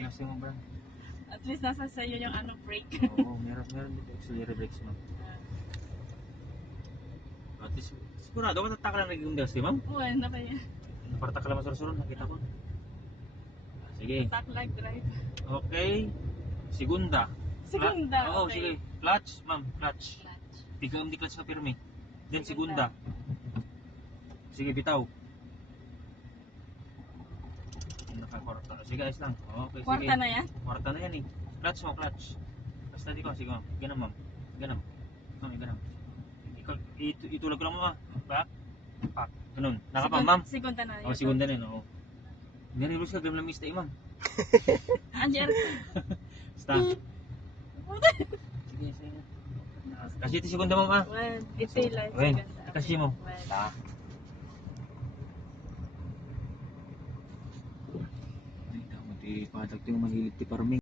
Tigas mo ba? At least nasa sa'yo yung ano, brake. Oo, meron dito auxiliary brakes ma'am. At least, sigurado ka tatakala na naging gas, di ma'am? Oo, ano ba yan? Napartakala mo surusuron, nakita ko. Sige. Taklag drive. Okay. Segunda. Segunda, Oo, okay. sige. Clutch, ma'am. Clutch. Clutch. Tigam di clutch na pirmi. Then Segunda. segunda. Sige, bitaw. Naka-kwarta. Sige, ayos lang. Okay, sige. Kwarta na yan? Kwarta na yan eh. Clutch mo, clutch. Basta di ko. Sige, ma'am. Ganun, ma'am. Ganun. Ma'am, ganun. Itulog ko lang mo, ma'am. Back. Pack. Ganun. Nakapam, ma'am. Segunda na. O, segunda na yun. Oo. Narilos ka, gam lang mistake, ma'am. Andiyan. Basta. Sige, sige. Kasi ito segunda, ma'am, ah. Well, detail lang. Wen, Segunda. kasi mo. Well. Basta. Ay, dapat ipadag ito yung mahilig ti parming.